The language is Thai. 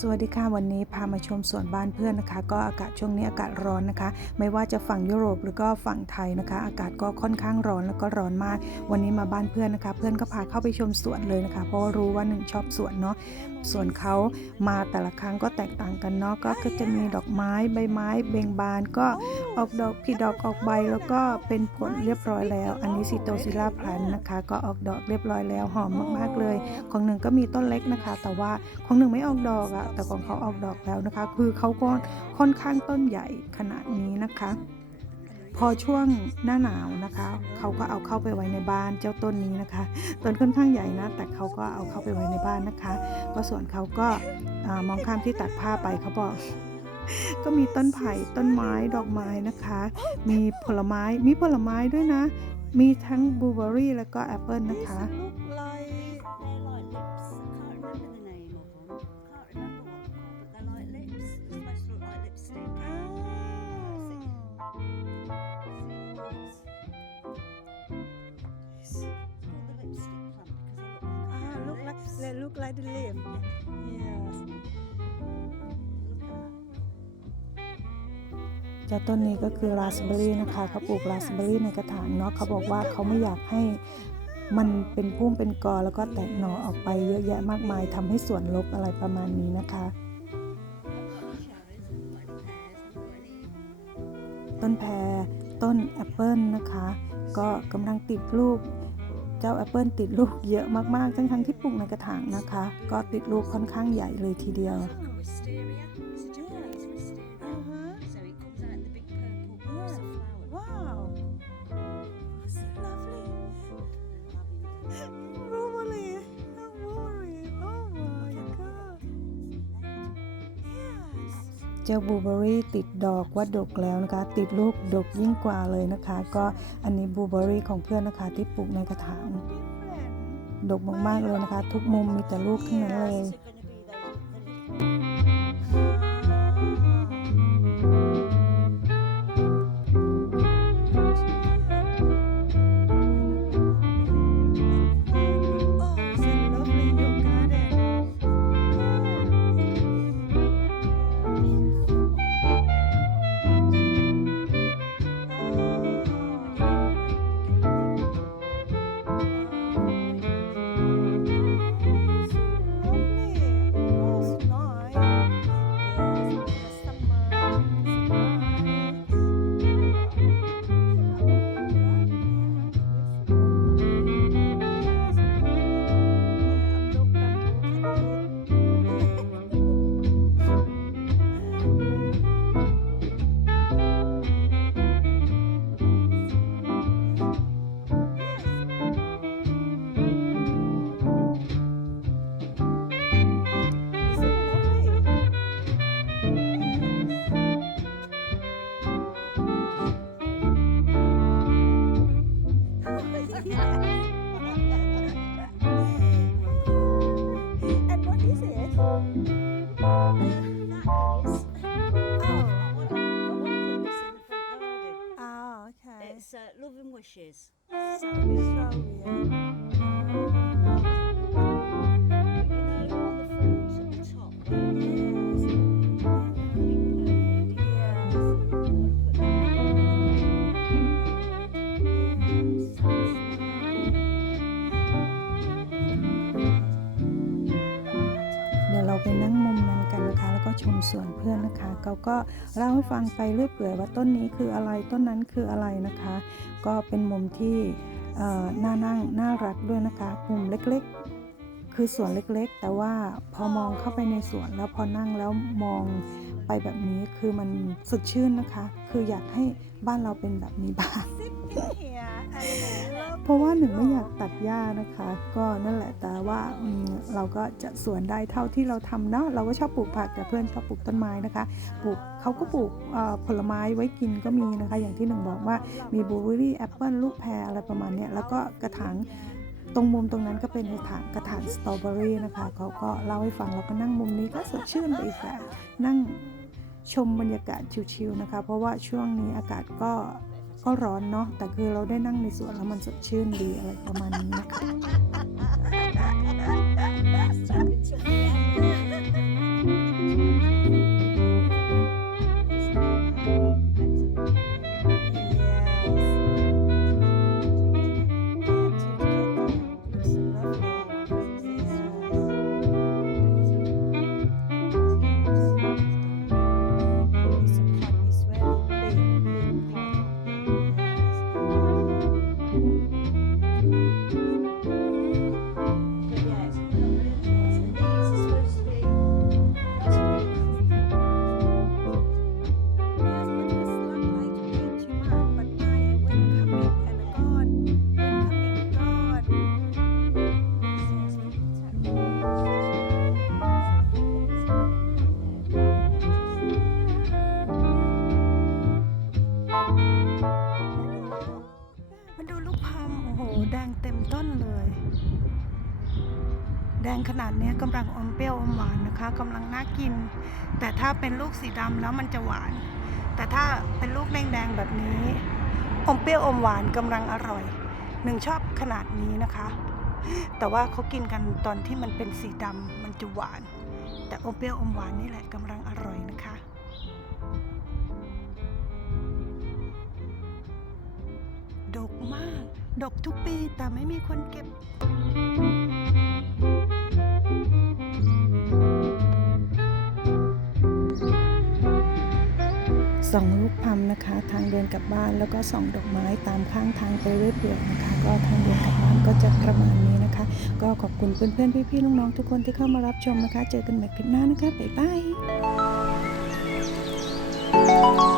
สวัสดีค่ะวันนี้พามาชมสวนบ้านเพื่อนนะคะ ก็อากาศช่วงนี้อากาศร้อนนะคะ ไม่ว่าจะฝั่งยุโรปหรือก็ฝั่งไทยนะคะ อากาศก็ค่อนข้างร้อนแล้วก็ร้อนมาก วันนี้มาบ้านเพื่อนนะคะ เพื่อนก็พาเข้าไปชมสวนเลยนะคะ เพราะว่ารู้ว่าหนึ่งชอบสวนเนาะสวนเขามาแต่ละครั้งก็แตกต่างกันเนาะก็คือจะมีดอกไม้ใบไม้เบ่งบานก็ออกดอกผลิดอกออกใบแล้วก็เป็นผลเรียบร้อยแล้ว อันนี้ซิโตซิล่าพลันนะคะ ก็ออกดอกเรียบร้อยแล้วหอมมากๆเลย ของหนึ่งก็มีต้นเล็กนะคะ แต่ว่าของหนึ่งไม่ออกดอกอะแต่ของเขาออกดอกแล้วนะคะ คือเขาก็ค่อนข้างต้นใหญ่ขนาดนี้นะคะ พอช่วงหน้าหนาวนะคะเขาก็เอาเข้าไปไว้ในบ้านเจ้าต้นนี้นะคะต้นค่อนข้างใหญ่นะ แต่เขาก็เอาเข้าไปไว้ในบ้านนะคะ ก็ส่วนเขาก็มองข้ามที่ตัดผ้าไปเขาบอกก็มีต้นไผ่ต้นไม้ดอกไม้นะคะ มีผลไม้มีผลไม้ด้วยนะ มีทั้งบลูเบอร์รี่แล้วก็แอปเปิลนะคะ they look like the leaf. Yes. จ้าต้นนี้ก็คือราสเบอร์รี่นะคะเขาปลูกราสเบอร์รี่ในกระถางเนาะเขาบอกว่าเขาไม่อยากให้มันเป็นพุ่มเป็นกอแล้วก็แตกหน่อออกไปเยอะแยะมากมายทำให้สวนรกอะไรประมาณนี้นะคะต้นแพรต้นแอปเปิลนะคะ ก็กำลังติดลูก เจ้าแอปเปิลติดลูกเยอะมากๆทั้งๆที่ปลูกในกระถางนะคะ ก็ติดลูกค่อนข้างใหญ่เลยทีเดียว เจ้าบลูเบอรี่ติดดอกว่าดกแล้วนะคะ ติดลูกดกยิ่งกว่าเลยนะคะ ก็อันนี้บลูเบอรี่ของเพื่อนนะคะที่ปลูกในกระถางดกมากๆเลยนะคะ ทุกมุมมีแต่ลูกทั้งนั้นเลย And what is it? Oh, okay. It's uh, Love and Wishes. Salvia. But you ส่วนเพื่อนนะคะเขาก็เล่าให้ฟังไปเรื่อยเปื่อยว่าต้นนี้คืออะไรต้นนั้นคืออะไรนะคะ ก็เป็นมุมที่น่านั่งน่ารักด้วยนะคะมุมเล็กๆ คือสวนเล็กๆ แต่ว่าพอมองเข้าไปในสวนแล้วพอนั่งแล้วมอง ไปแบบนี้คือมันสดชื่นนะคะ คืออยากให้บ้านเราเป็นแบบนี้บ้าง Sit in here and look. เพราะว่าหนึ่งไม่อยากตัดหญ้านะคะ ก็นั่นแหละแต่ว่าอืมเราก็จะสวนได้เท่าที่เราทำเนาะเราก็ชอบปลูกผักแต่เพื่อนชอบปลูกต้นไม้นะคะปลูกเขาก็ปลูกเอ่อผลไม้ไว้กินก็มีนะคะ อย่างที่หนึ่งบอกว่ามีบลูเบอร์รี่แอปเปิลลูกแพรอะไรประมาณเนี้ยแล้วก็กระถางตรงมุมตรงนั้นก็เป็นกระถางกระถางสตรอเบอรี่นะคะเขาก็เล่าให้ฟังแล้วก็นั่งมุมนี้ก็สดชื่นไปอีกแบบนั่ง ชมบรรยากาศชิวๆนะคะ เพราะว่าช่วงนี้อากาศก็ก็ร้อนเนาะแต่คือเราได้นั่งในสวนแล้วมันสดชื่นดีอะไรประมาณนี้นะคะ ขนาดนี้กำลังอมเปรี้ยวอมหวานนะคะกำลังน่ากิน แต่ถ้าเป็นลูกสีดำแล้วมันจะหวาน แต่ถ้าเป็นลูกแดงๆแบบนี้ อมเปรี้ยวอมหวานกำลังอร่อยหนึ่งชอบขนาดนี้นะคะ แต่ว่าเขากินกันตอนที่มันเป็นสีดำมันจะหวาน แต่อมเปรี้ยวอมหวานนี่แหละกำลังอร่อยนะคะดกมาก ดกทุกปีแต่ไม่มีคนเก็บ สองลูกพัมนะคะ ทางเดินกลับบ้านแล้วก็สองดอกไม้ตามข้างทางไปเรื่อยเปื่อยนะคะ ก็ทางเดินกลับบ้านก็จะประมาณนี้นะคะ ก็ขอบคุณเพื่อนๆพี่ๆน้องๆทุกคนที่เข้ามารับชมนะคะ เจอกันใหม่คลิปหน้านะคะบ๊ายบาย